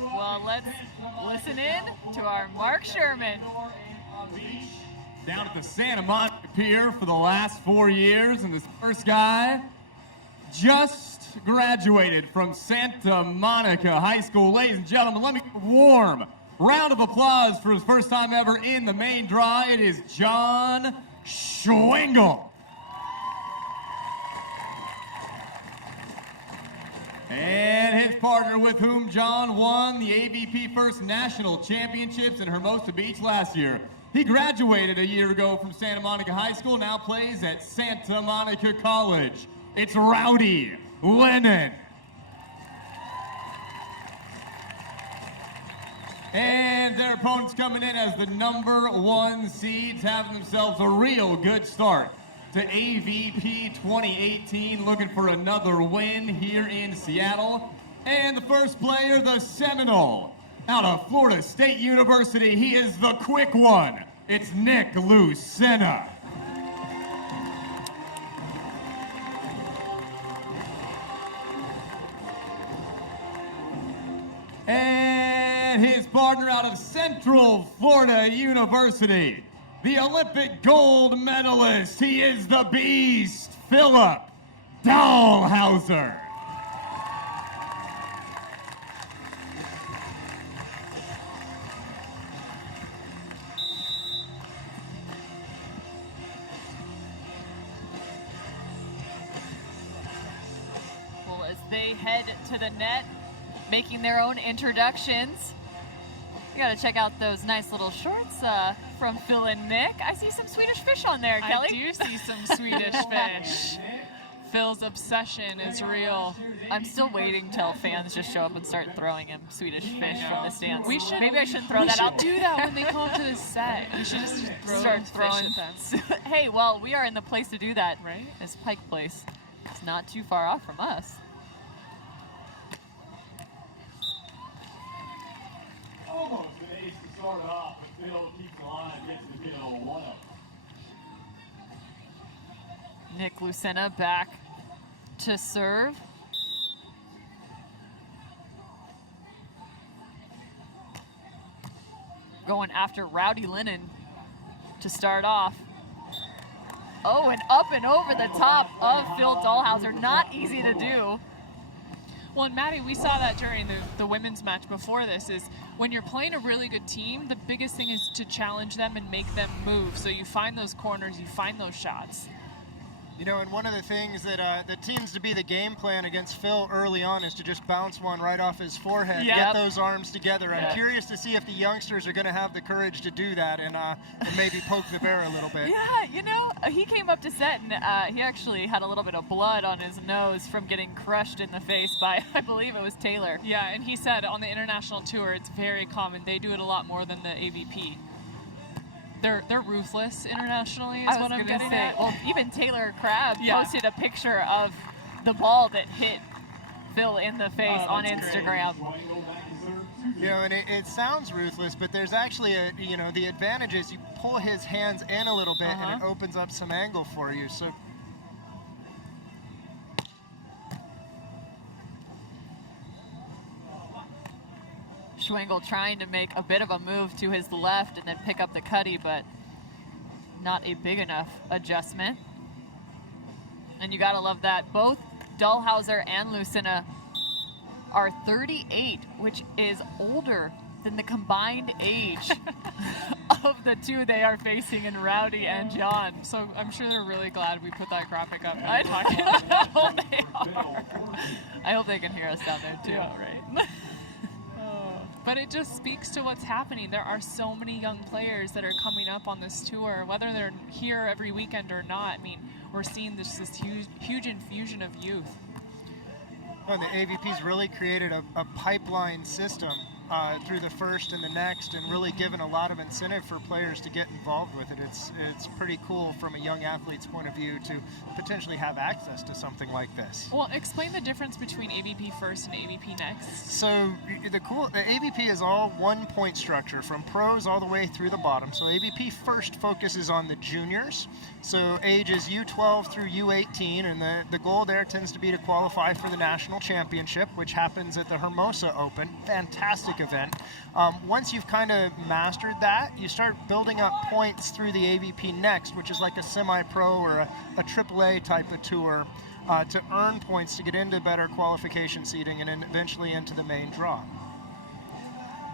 Well, let's listen in to our Mark Sherman. Down at the Santa Monica Pier for the last 4 years, and this first guy just graduated from Santa Monica High School. Ladies and gentlemen, let me give a warm round of applause for his first time ever in the main draw. It is John Schwengel. And his partner, with whom John won the AVP First National Championships in Hermosa Beach last year. He graduated a year ago from Santa Monica High School, now plays at Santa Monica College. It's Rowdy Lennon. And their opponents coming in as the #1 seeds, having themselves a real good start to AVP 2018, looking for another win here in Seattle. And the first player, the Seminole, out of Florida State University, he is the quick one. It's Nick Lucena. And his partner out of Central Florida University, the Olympic gold medalist, he is the beast, Philip Dahlhauser. Well, as they head to the net, making their own introductions, you gotta check out those nice little shorts from Phil and Nick. I see some Swedish fish on there, Kelly. I do see some Swedish fish. Phil's obsession is real. I'm still waiting till fans just show up and start throwing him Swedish fish from the stands. We should, maybe I shouldn't throw that out. We should do that when they come up to the set. We should just start throwing fish at them. Hey, well, we are in the place to do that. Right? This Pike Place. It's not too far off from us. Almost an ace to start off, but Phil keeps the line, gets the kill, 1-0. Nick Lucena back to serve. Going after Rowdy Lennon to start off. Oh, and up and over the top of Phil Dahlhauser. Not easy to do. Well, and Maddie, we saw that during the women's match before this, is when you're playing a really good team, the biggest thing is to challenge them and make them move. So you find those corners, you find those shots. You know, and one of the things that seems to be the game plan against Phil early on is to just bounce one right off his forehead, get those arms together. I'm curious to see if the youngsters are going to have the courage to do that and maybe poke the bear a little bit. Yeah, you know, he came up to set and he actually had a little bit of blood on his nose from getting crushed in the face by, I believe it was Taylor. Yeah, and he said on the international tour, it's very common. They do it a lot more than the AVP. They're ruthless internationally, is what I'm getting at. Well, even Taylor Crabb posted a picture of the ball that hit Phil in the face on Instagram. You know, and it sounds ruthless, but there's actually the advantage is you pull his hands in a little bit and it opens up some angle for you. So. Schwengel trying to make a bit of a move to his left and then pick up the cutty, but not a big enough adjustment. And you gotta love that. Both Dahlhauser and Lucena are 38, which is older than the combined age of the two they are facing in Rowdy and John. So I'm sure they're really glad we put that graphic up. I hope they are. I hope they can hear us down there too. Yeah, right. But it just speaks to what's happening. There are so many young players that are coming up on this tour, whether they're here every weekend or not. I mean, we're seeing this huge infusion of youth. Well, the AVP's really created a pipeline system through the first and the next, and really given a lot of incentive for players to get involved with it. It's pretty cool from a young athlete's point of view to potentially have access to something like this. Well, explain the difference between AVP first and AVP next. So the AVP is all 1 point structure from pros all the way through the bottom. So AVP first focuses on the juniors, so ages U12 through U18, and the goal there tends to be to qualify for the national championship, which happens at the Hermosa Open. Fantastic event. Once you've kind of mastered that, you start building up points through the AVP next, which is like a semi-pro or a AAA type of tour, to earn points to get into better qualification seeding and then eventually into the main draw.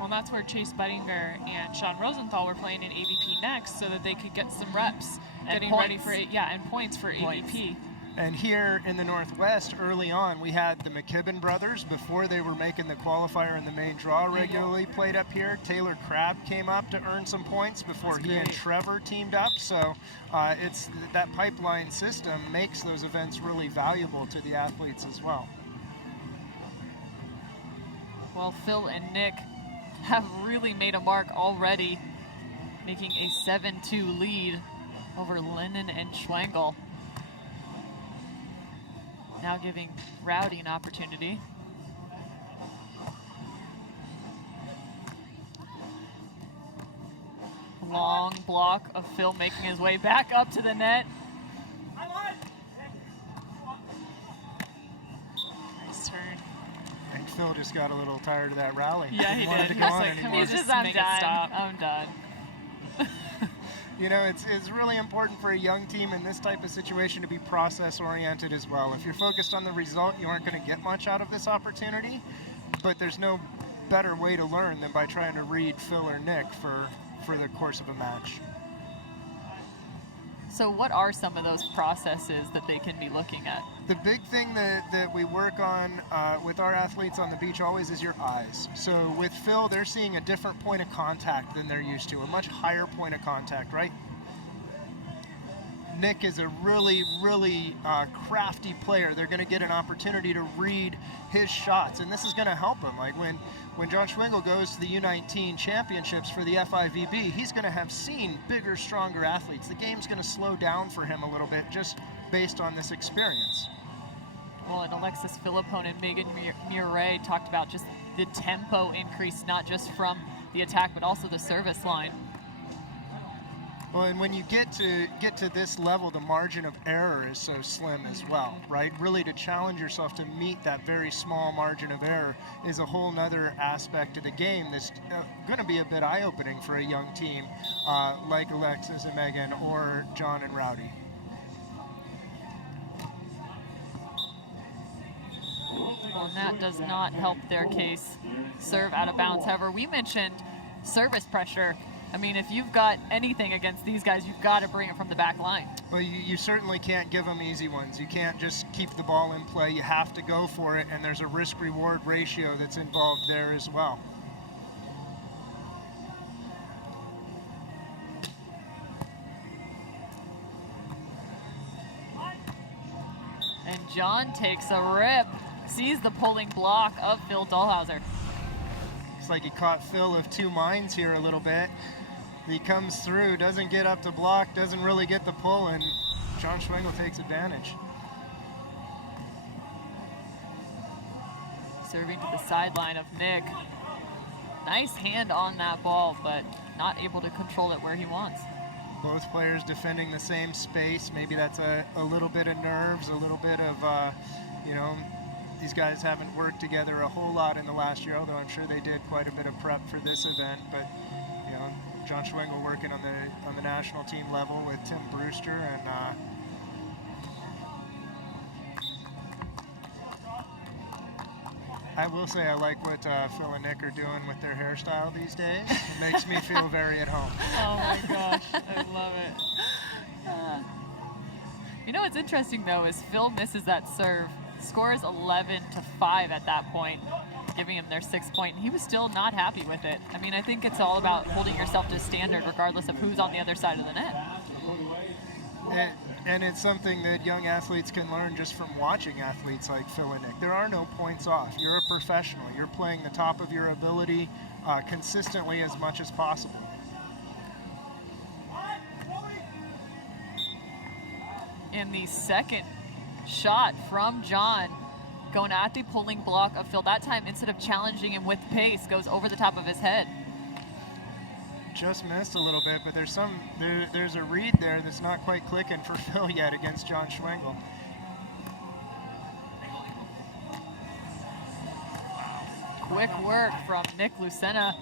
Well, that's where Chase Bettinger and Sean Rosenthal were playing in AVP next, so that they could get some reps, getting ready for and points for AVP. And here in the Northwest, early on, we had the McKibben brothers. Before they were making the qualifier and the main draw regularly played up here. Taylor Crabb came up to earn some points before he and Trevor teamed up. So it's that pipeline system makes those events really valuable to the athletes as well. Well, Phil and Nick have really made a mark already, making a 7-2 lead over Lennon and Schwengel. Now giving Rowdy an opportunity. Long block of Phil making his way back up to the net. Nice turn. I think Phil just got a little tired of that rally. Yeah, he wanted did. to go He was on like, anymore. "Come He's on, just, just I'm make it done. stop." I'm done. You know, it's really important for a young team in this type of situation to be process-oriented as well. If you're focused on the result, you aren't going to get much out of this opportunity, but there's no better way to learn than by trying to read Phil or Nick for the course of a match. So what are some of those processes that they can be looking at? The big thing that we work on with our athletes on the beach always is your eyes. So with Phil, they're seeing a different point of contact than they're used to, a much higher point of contact, right? Nick is a really, really crafty player. They're going to get an opportunity to read his shots, and this is going to help him. Like when John Schwengel goes to the U19 championships for the FIVB, he's going to have seen bigger, stronger athletes. The game's going to slow down for him a little bit just based on this experience. Well, and Alexis Philippone and Megan Murray talked about just the tempo increase, not just from the attack, but also the service line. Well, and when you get to this level, the margin of error is so slim as well, right? Really, to challenge yourself to meet that very small margin of error is a whole nother aspect of the game that's going to be a bit eye-opening for a young team like Alexis and Megan or John and Rowdy. Well, and that does not help their case. Serve out of bounds. However, we mentioned service pressure. I mean, if you've got anything against these guys, you've got to bring it from the back line. Well, you certainly can't give them easy ones. You can't just keep the ball in play. You have to go for it, and there's a risk-reward ratio that's involved there as well. And John takes a rip, sees the pulling block of Phil Dahlhauser. Looks like he caught Phil of two minds here a little bit. He comes through, doesn't get up to block, doesn't really get the pull, and John Schwengel takes advantage. Serving to the sideline of Nick. Nice hand on that ball, but not able to control it where he wants. Both players defending the same space. Maybe that's a little bit of nerves, a little bit of, these guys haven't worked together a whole lot in the last year, although I'm sure they did quite a bit of prep for this event. But, John Schwengel working on the national team level with Tim Brewster, and I will say I like what Phil and Nick are doing with their hairstyle these days. It makes me feel very at home. Oh my gosh, I love it. What's interesting though is Phil misses that serve. Score is 11-5 at that point, giving him their 6 point. He was still not happy with it. I mean, I think it's all about holding yourself to standard regardless of who's on the other side of the net. And it's something that young athletes can learn just from watching athletes like Phil and Nick. There are no points off. You're a professional. You're playing the top of your ability consistently as much as possible. And the second shot from John going at the pulling block of Phil. That time, instead of challenging him with pace, goes over the top of his head. Just missed a little bit, but there's a read there that's not quite clicking for Phil yet against John Schwengel. Quick work from Nick Lucena.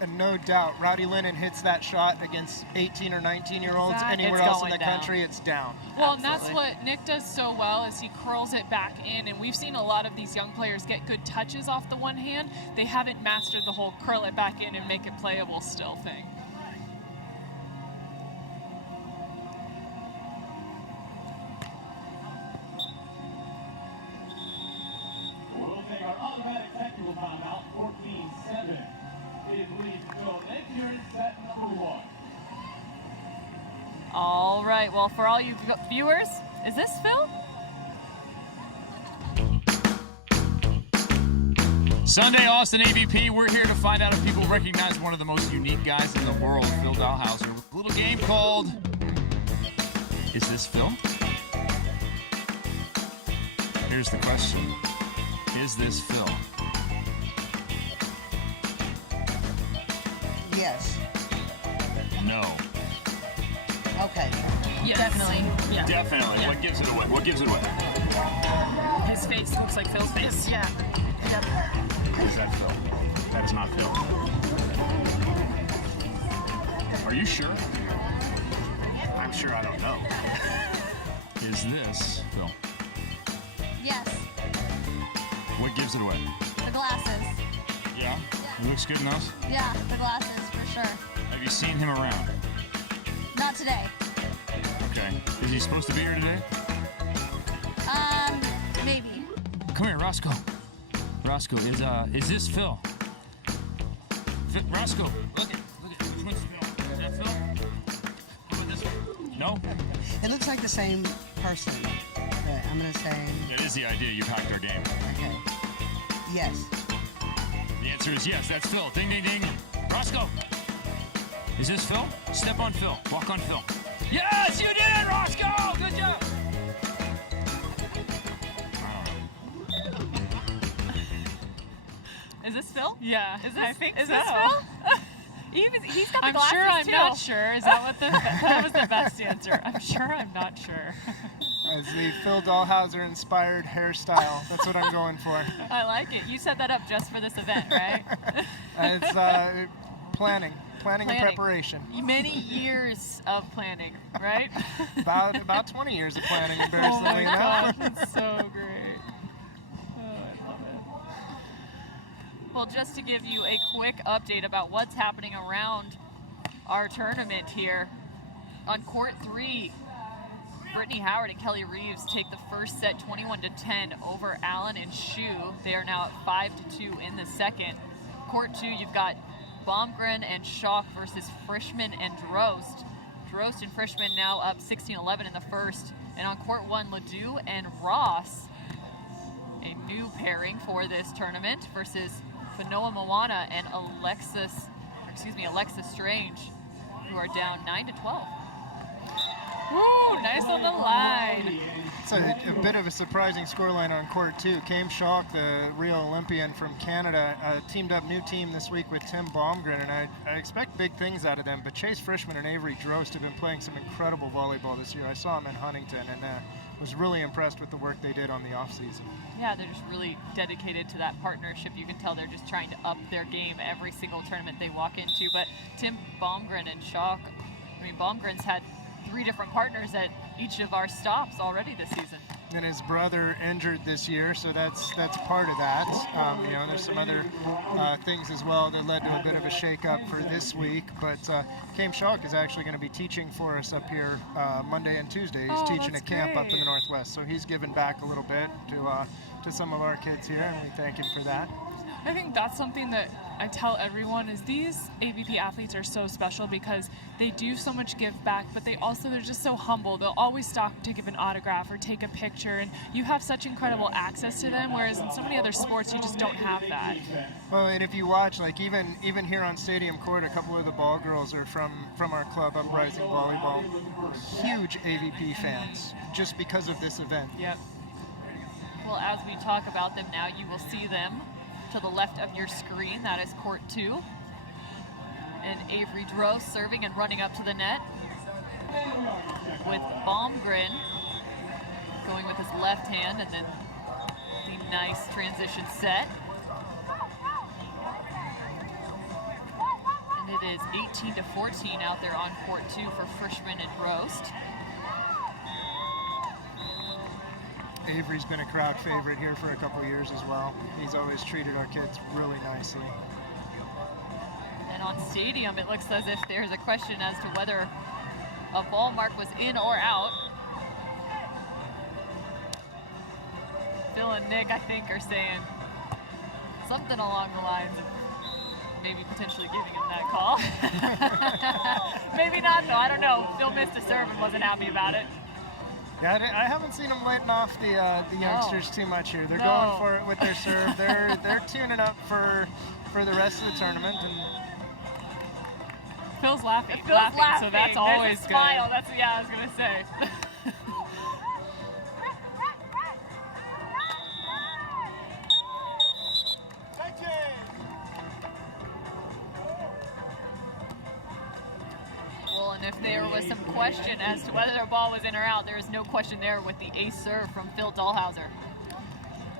And no doubt, Roddy Lennon hits that shot against 18 or 19-year-olds. Anywhere else in the country, it's down. Well, and that's what Nick does so well is he curls it back in, and we've seen a lot of these young players get good touches off the one hand. They haven't mastered the whole curl it back in and make it playable still thing. We'll take our automatic technical timeout, 14-7. All right, well, for all you viewers, is this Phil? Sunday, Austin AVP. We're here to find out if people recognize one of the most unique guys in the world, Phil Dalhausser, with a little game called Is This Phil? Here's the question. Is this Phil? Yes. No. Okay. Yes. Definitely. Yeah. Definitely. Yeah. What gives it away? What gives it away? His face looks like Phil's face. Yeah. Yep. Is that Phil? That is not Phil. Are you sure? I'm sure I don't know. Is this Phil? Yes. What gives it away? The glasses. Yeah? He looks good enough? Yeah, the glasses, for sure. Have you seen him around? Not today. Okay. Is he supposed to be here today? Maybe. Come here, Roscoe. Roscoe, is this Phil? Roscoe, look at which one's Phil? Is that Phil? How about this one? No? It looks like the same person, but I'm going to say... That is the idea. You've hacked our game. Okay. Yes. The answer is yes. That's Phil. Ding, ding, ding. Roscoe. Is this Phil? Step on Phil. Walk on Phil. Yes, you did it, Roscoe! Good job! Is this Phil? Yeah, I think is so. This Phil? He's got the I'm glasses sure I'm too. not sure. Is that what that was the best answer? I'm sure I'm not sure. As the Phil Dalhausser-inspired hairstyle, that's what I'm going for. I like it. You set that up just for this event, right? It's planning and preparation. Many years of planning, right? About 20 years of planning, Oh embarrassingly my enough. gosh, it's so great. Oh, I love it. Well, just to give you a quick update about what's happening around our tournament here. On court 3, Brittany Howard and Kelly Reeves take the first set 21-10 over Allen and Shu. They are now at 5-2 in the second. Court 2, you've got Baumgren and Schock versus Frischman and Drost. Drost and Frischman now up 16-11 in the first. And on court 1, Ledoux and Ross, a new pairing for this tournament, versus Fanoa Moana and Alexa Strange, who are down 9-12. Woo, nice on the line. It's a bit of a surprising scoreline on court 2. Kame Schock, the Rio Olympian from Canada, teamed up new team this week with Tim Baumgren, and I expect big things out of them. But Chase Frischman and Avery Drost have been playing some incredible volleyball this year. I saw them in Huntington, and was really impressed with the work they did on the off-season. Yeah, they're just really dedicated to that partnership. You can tell they're just trying to up their game every single tournament they walk into. But Tim Baumgren and Schock, Baumgren's had 3 different partners at each of our stops already this season. And his brother injured this year, so that's part of that. There's some other things as well that led to a bit of a shake-up for this week. But Kame Schock is actually going to be teaching for us up here Monday and Tuesday. He's teaching a camp up in the Northwest, so he's given back a little bit to some of our kids here, and we thank him for that. I think that's something that I tell everyone is these AVP athletes are so special because they do so much give back, but they're just so humble. They'll always stop to give an autograph or take a picture, and you have such incredible access to them, whereas in so many other sports you just don't have that. Well, and if you watch, like even here on Stadium Court, a couple of the ball girls are from our club, Uprising Volleyball. Huge AVP fans, just because of this event. Yep. Well, as we talk about them now, you will see them to the left of your screen. That is court 2. And Avery Drost serving and running up to the net with Baumgren going with his left hand, and then the nice transition set. And it is 18-14 out there on court 2 for Frischman and Drost. Avery's been a crowd favorite here for a couple of years as well. He's always treated our kids really nicely. And on Stadium, it looks as if there's a question as to whether a ball mark was in or out. Phil and Nick, I think, are saying something along the lines of maybe potentially giving him that call. Maybe not, though. I don't know. Phil missed a serve and wasn't happy about it. Yeah, I haven't seen them letting off the youngsters too much here. They're going for it with their serve. They're tuning up for the rest of the tournament. And Phil's laughing, so that's always good. Smile. That's I was gonna say. Well, and if there was some question as to whether the ball was in or out, there is no question there with the ace serve from Phil Dahlhauser.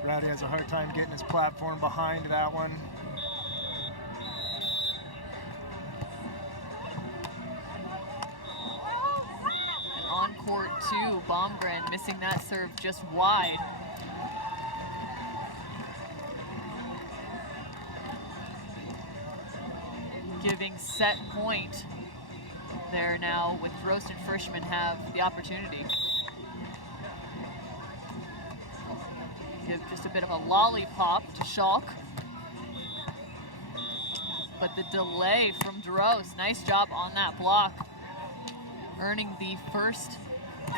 Rowdy has a hard time getting his platform behind that one. And on court 2, Baumgren missing that serve just wide. Giving set point there now with Drost and Frischman have the opportunity. Give just a bit of a lollipop to Schalk. But the delay from Drost, nice job on that block. Earning the first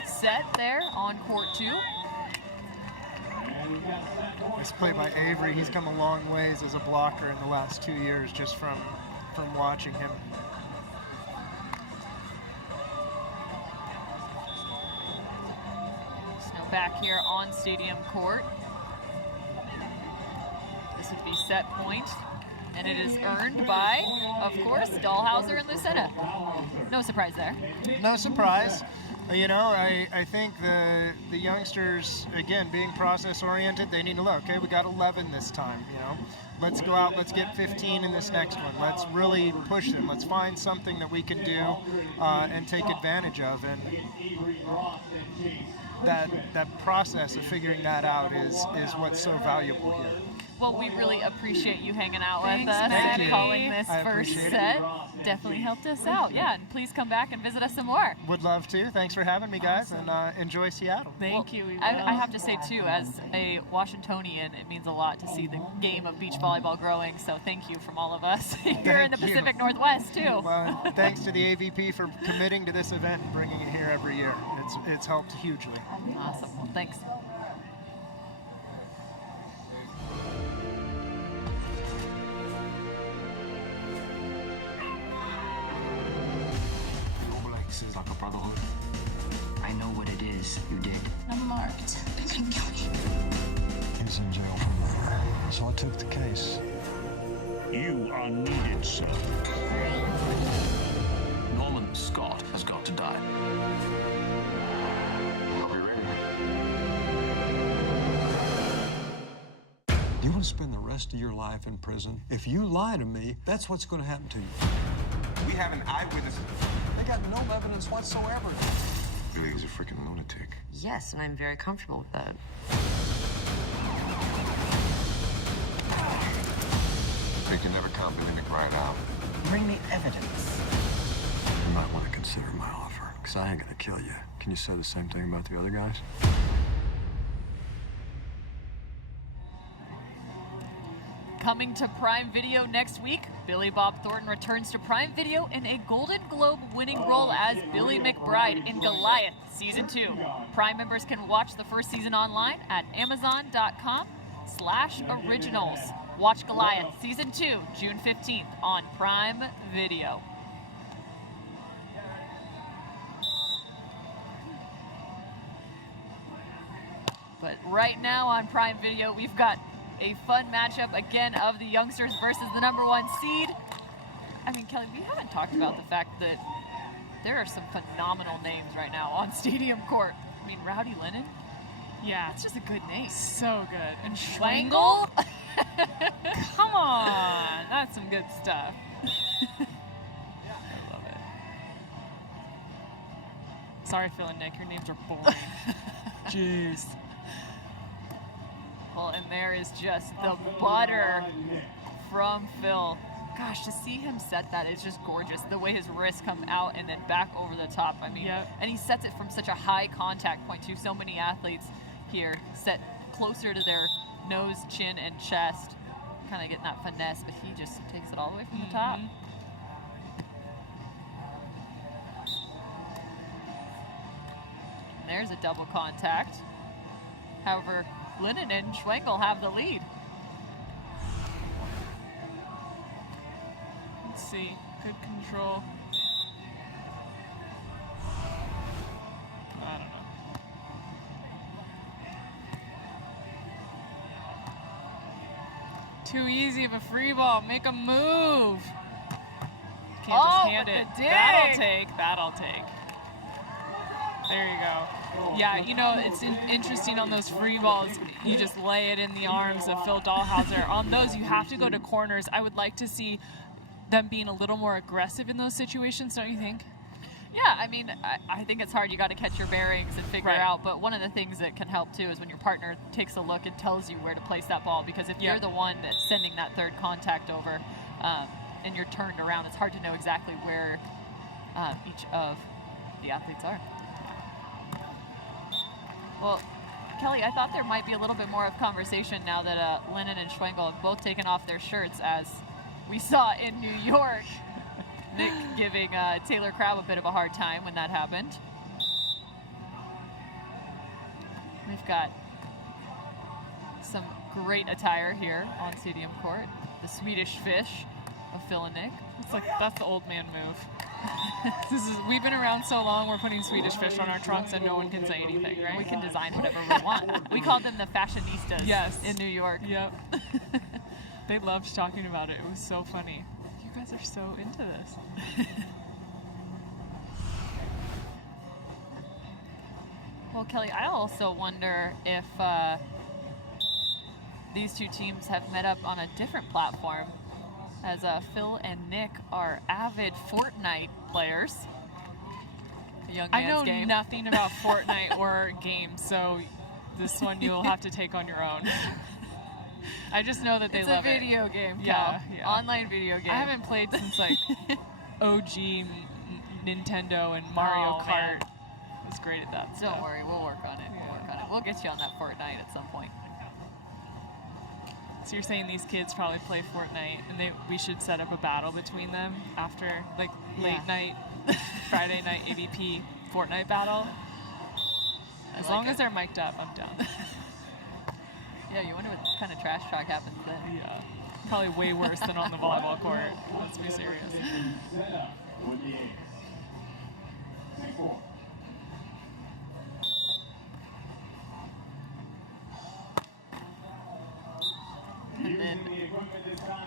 set there on court 2. Nice play by Avery. He's come a long ways as a blocker in the last 2 years just from watching him. Snow back here on Stadium Court. This would be set point, and it is earned by, of course, Dahlhauser and Lucetta. No surprise there. No surprise. You know, I think the youngsters, again, being process-oriented, they need to look, okay, we got 11 this time, you know. Let's go out, let's get 15 in this next one. Let's really push them. Let's find something that we can do and take advantage of. And that process of figuring that out is what's so valuable here. Well, we really appreciate you hanging out with Thanks, us Maddie. and calling this I first appreciate set. Definitely helped us out. Yeah, and please come back and visit us some more. Would love to. Thanks for having me, guys, and enjoy Seattle. Thank you. We I have to say, too, as a Washingtonian, it means a lot to see the game of beach volleyball growing, so thank you from all of us here in the Thank you. Pacific Northwest, too. Well, and thanks to the AVP for committing to this event and bringing it here every year. It's helped hugely. Awesome. Well, thanks. Is like a brotherhood. I know what it is you did. I'm marked. I couldn't kill you. He's in jail for murder, so I took the case. You are needed, sir. Norman Scott has got to die. Are we ready? You want to spend the rest of your life in prison? If you lie to me, that's what's going to happen to you. We have an eyewitness. They got no evidence whatsoever. Billy was a freaking lunatic. Yes, and I'm very comfortable with that. They can never count Billy McBride out. Bring me evidence. You might want to consider my offer, because I ain't going to kill you. Can you say the same thing about the other guys? Coming to Prime Video next week, Billy Bob Thornton returns to Prime Video in a Golden Globe winning role as Billy McBride in Goliath Season 2. Prime members can watch the first season online at amazon.com/originals. Watch Goliath Season 2, June 15th on Prime Video. But right now on Prime Video, we've got a fun matchup again of the youngsters versus the #1 seed. I mean, Kelly, we haven't talked about the fact that there are some phenomenal names right now on Stadium Court. I mean, Rowdy Lennon. Yeah. It's just a good name. So good. And Schwengel? Come on. That's some good stuff. I love it. Sorry, Phil and Nick. Your names are boring. Jeez. Well, and there is just the butter from Phil. Gosh, to see him set that is just gorgeous. The way his wrists come out and then back over the top. I mean, and he sets it from such a high contact point too. So many athletes here set closer to their nose, chin, and chest. Kind of getting that finesse, but he just takes it all the way from the top. And there's a double contact. However, Lennon and Schwengel have the lead. Let's see. Good control. I don't know. Too easy of a free ball. Make a move. Can't just hand it. That'll take. There you go. Yeah, you know, it's interesting on those free balls. You just lay it in the arms of Phil Dahlhauser. On those, you have to go to corners. I would like to see them being a little more aggressive in those situations, don't you think? Yeah, I mean, I think it's hard. You got to catch your bearings and figure out. But one of the things that can help, too, is when your partner takes a look and tells you where to place that ball. Because if you're the one that's sending that third contact over and you're turned around, it's hard to know exactly where each of the athletes are. Well, Kelly, I thought there might be a little bit more of conversation now that Lennon and Schwengel have both taken off their shirts, as we saw in New York. Nick giving Taylor Crabb a bit of a hard time when that happened. We've got some great attire here on Stadium Court. The Swedish fish of Phil and Nick. It's like, that's the old man move. We've been around so long, we're putting Swedish fish on our trunks and no one can say anything, right? We can design whatever we want. We called them the fashionistas in New York. Yep. They loved talking about it. It was so funny. You guys are so into this. Well, Kelly, I also wonder if these two teams have met up on a different platform, as Phil and Nick are avid Fortnite players. I know nothing about Fortnite or games, so this one you'll have to take on your own. I just know that they love it. It's a video game, yeah. Online video game. I haven't played since like OG Nintendo and Mario Kart. Man. I was great at that stuff. Don't worry, we'll work on it. We'll work on it. We'll get you on that Fortnite at some point. So you're saying these kids probably play Fortnite, and we should set up a battle between them after, like, late night, Friday night AVP Fortnite battle? As long as they're mic'd up, I'm down. Yeah, you wonder what kind of trash talk happens then. Yeah. Probably way worse than on the volleyball court. Let's be serious.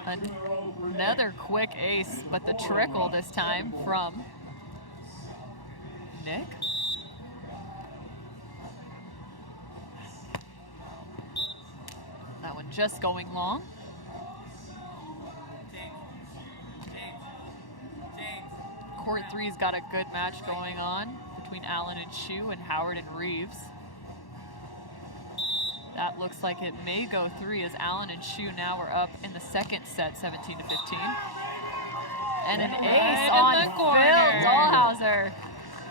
And then another quick ace, but the trickle this time from Nick. That one just going long. Court 3's got a good match going on between Allen and Shu and Howard and Reeves. That looks like it may go 3, as Allen and Shu now are up in the second set, 17-15. And an ace on Phil Dahlhauser.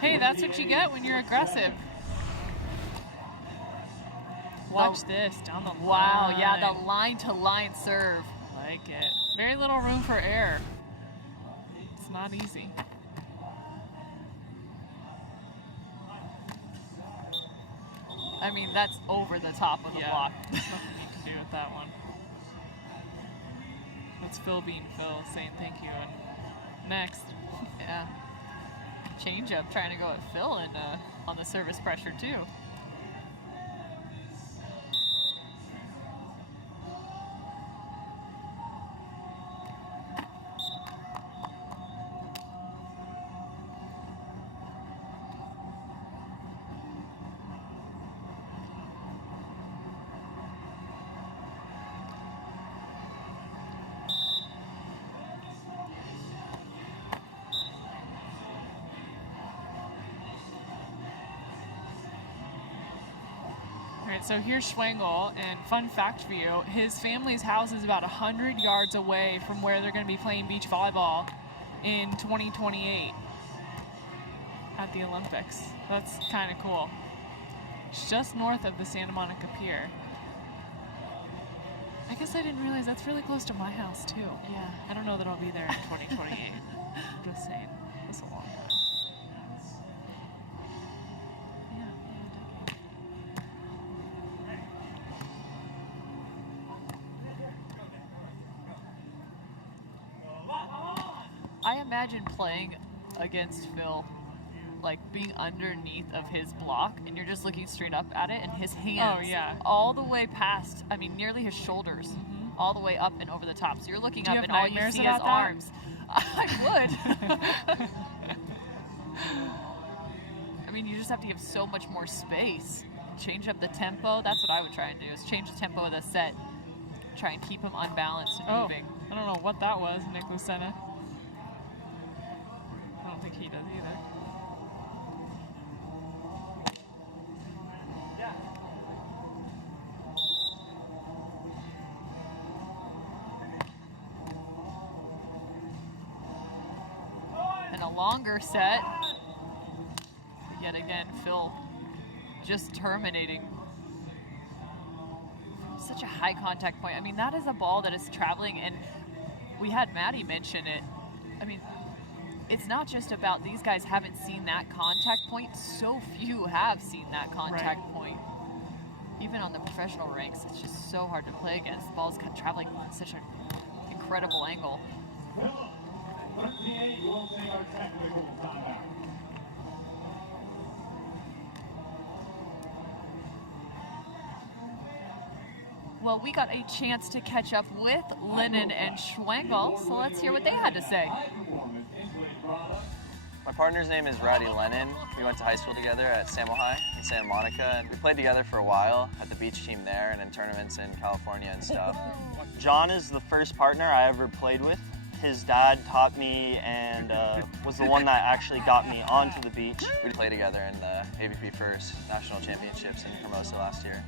Hey, that's what you get when you're aggressive. Watch this, down the line. Wow, yeah, the line-to-line serve like it. Very little room for error. It's not easy. I mean, that's over the top of the block. There's nothing you can do with that one. That's Phil being Phil, saying thank you. And next. Yeah. Change up, trying to go at Phil and on the service pressure too. So here's Schwengel, and fun fact for you, his family's house is about 100 yards away from where they're going to be playing beach volleyball in 2028 at the Olympics. That's kind of cool. It's just north of the Santa Monica Pier. I guess I didn't realize that's really close to my house too. Yeah, I don't know that I'll be there in 2028. I'm just saying, that's a long time. I imagine playing against Phil, like being underneath of his block, and you're just looking straight up at it, and his hands all the way past, I mean, nearly his shoulders, all the way up and over the top. So you're looking up, and all you see is arms. I would. I mean, you just have to give so much more space. Change up the tempo. That's what I would try and do, is change the tempo of the set. Try and keep him unbalanced and moving. I don't know what that was, Nick Lucena. I don't think he does either. And a longer set. Yet again, Phil just terminating. Such a high contact point. I mean, that is a ball that is traveling, and we had Maddie mention it. I mean, it's not just about these guys haven't seen that contact point. So few have seen that contact point. Even on the professional ranks, it's just so hard to play against. The ball's traveling at such an incredible angle. 38 will take our technical timeout. Well, we got a chance to catch up with Lennon and Schwengel, so let's hear what they had to say. My partner's name is Lennon. We went to high school together at Samo High in Santa Monica. We played together for a while at the beach team there and in tournaments in California and stuff. John is the first partner I ever played with. His dad taught me and was the one that actually got me onto the beach. We played together in the AVP First National Championships in Hermosa last year.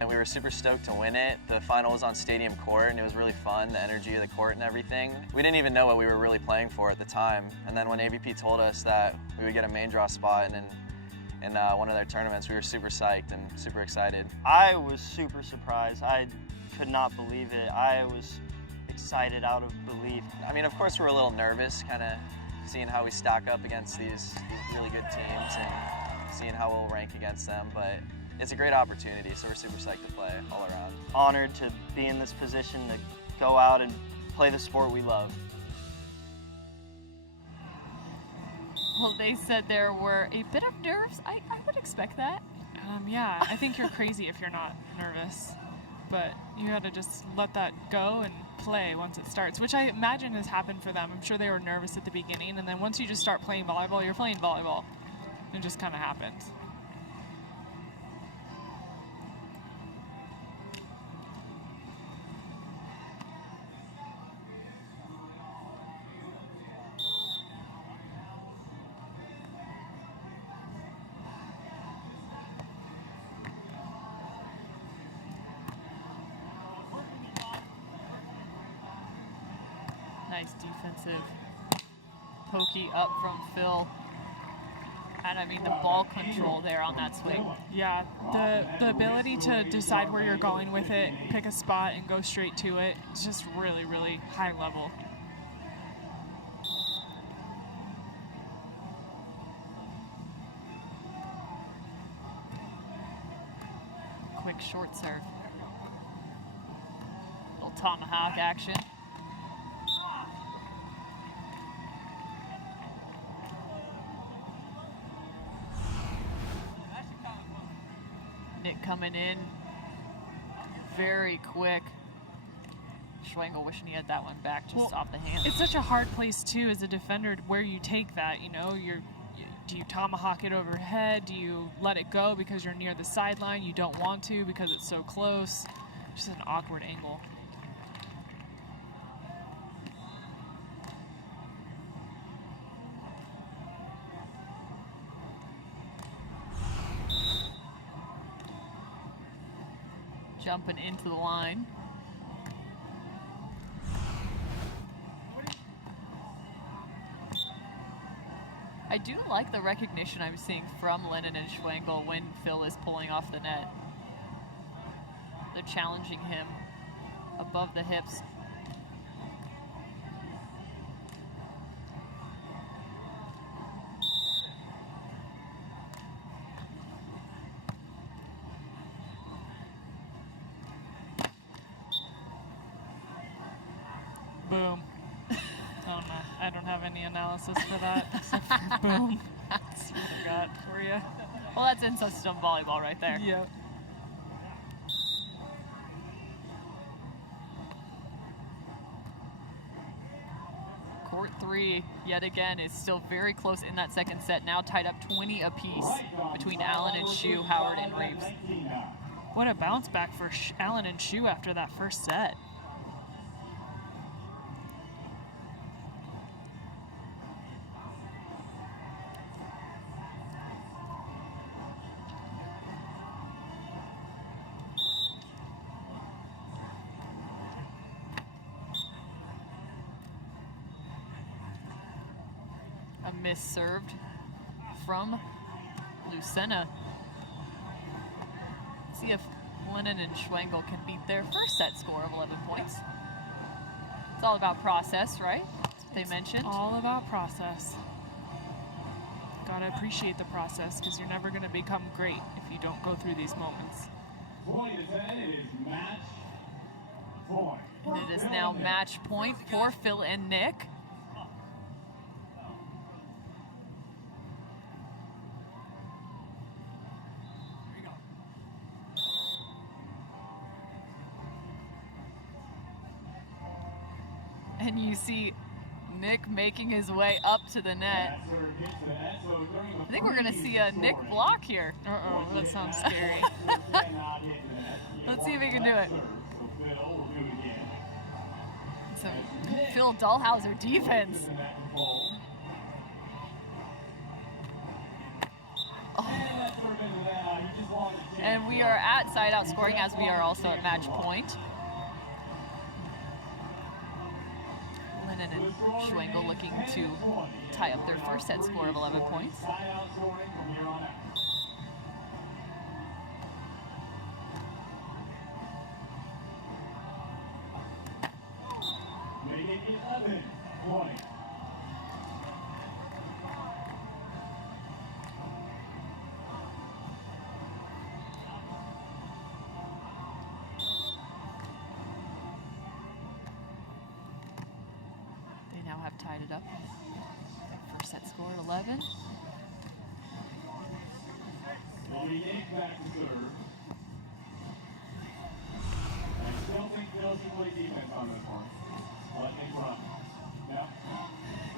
And we were super stoked to win it. The final was on Stadium Court, and it was really fun, the energy of the court and everything. We didn't even know what we were really playing for at the time. And then when AVP told us that we would get a main draw spot in one of their tournaments, we were super psyched and super excited. I was super surprised. I could not believe it. I was excited out of belief. I mean, of course, we're a little nervous, kind of seeing how we stack up against these really good teams and seeing how we'll rank against them, but it's a great opportunity, so we're super psyched to play all around. Honored to be in this position to go out and play the sport we love. Well, they said there were a bit of nerves. I would expect that. Yeah, I think you're crazy if you're not nervous, but you got to just let that go and play once it starts, which I imagine has happened for them. I'm sure they were nervous at the beginning, and then once you just start playing volleyball, you're playing volleyball. It just kind of happens. Nice defensive pokey up from Phil. And I mean the ball control there on that swing. Yeah, the ability to decide where you're going with it, pick a spot and go straight to it, it's just really, really high level. Quick short serve. Little tomahawk action. Nick coming in very quick. Schwengel wishing he had that one back just off the hand. It's such a hard place too as a defender where you take that. You know, do you tomahawk it overhead? Do you let it go because you're near the sideline? You don't want to because it's so close. Just an awkward angle. Jumping into the line. I do like the recognition I'm seeing from Lennon and Schwengel when Phil is pulling off the net. They're challenging him above the hips. Boom. Oh no, I don't have any analysis for that except for boom. That's what I got for you. Well, that's in-system volleyball right there. Yep. Court 3, yet again, is still very close in that second set. Now tied up 20 apiece between Allen and Shu, Howard and Reeves. What a bounce back for Allen and Shu after that first set. Miss served from Lucena. See if Lennon and Schwengel can beat their first set score of 11 points. It's all about process, right? That's what they mentioned. All about process. Gotta appreciate the process because you're never gonna become great if you don't go through these moments. 20 to 10, it is match point. And it is now match point for Phil and Nick. And you see Nick making his way up to the net. I think we're going to see a Nick block here. Uh-oh, that sounds scary. Let's see if he can do it. Some Phil Dahlhauser defense. Oh. And we are at side-out scoring as we are also at match point. Lennon and Schwengel looking to tie up their first set score of 11 points. Make it 11 points. Tied it up. First set score at 11. Will be Nick back to serve. I still think Phil should play defense on this one. Let Nick run. Yep.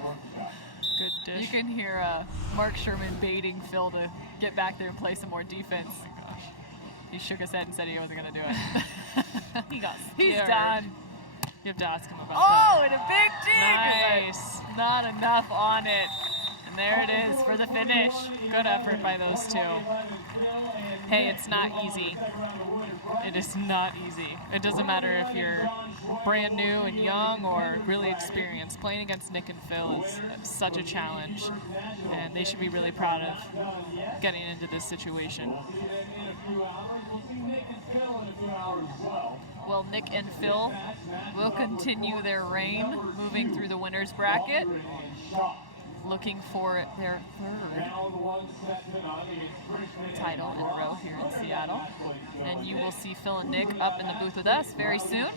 Work the shot. Good dish. You can hear Mark Sherman baiting Phil to get back there and play some more defense. Oh my gosh. He shook his head and said he wasn't going to do it. He got He's scared. done. You have to ask him about Oh, that. and a big dig! Nice. But not enough on it. And there it is for the finish. Good effort by those two. Hey, it's not easy. It is not easy. It doesn't matter if you're brand new and young or really experienced. Playing against Nick and Phil is such a challenge, and they should be really proud of getting into this situation. Well, Nick and Phil will continue their reign, moving through the winner's bracket, looking for their third title in a row here in Seattle. And you will see Phil and Nick up in the booth with us very soon.